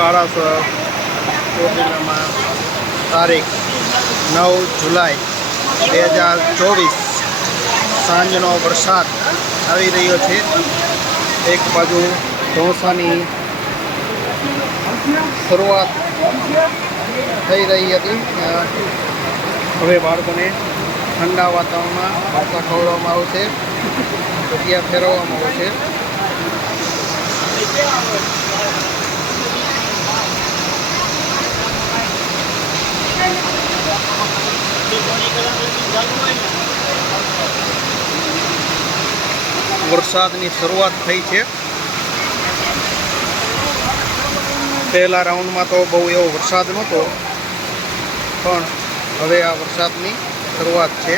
કાળાસર ચોટીલામાં તારીખ 9 જુલાઈ 2024 સાંજનો વરસાદ આવી રહ્યો છે। એક બાજુ ચોમાસાની શરૂઆત થઈ રહી હતી, હવે બાળકોને ઠંડા વાતાવરણમાં ભાતા ખવડાવવામાં આવશે, જગ્યા ફેરવવામાં આવશે। વરસાદની શરૂઆત થઈ છે। પહેલા રાઉન્ડમાં તો બહુ એવો વરસાદ નહોતો, પણ હવે આ વરસાદની શરૂઆત છે।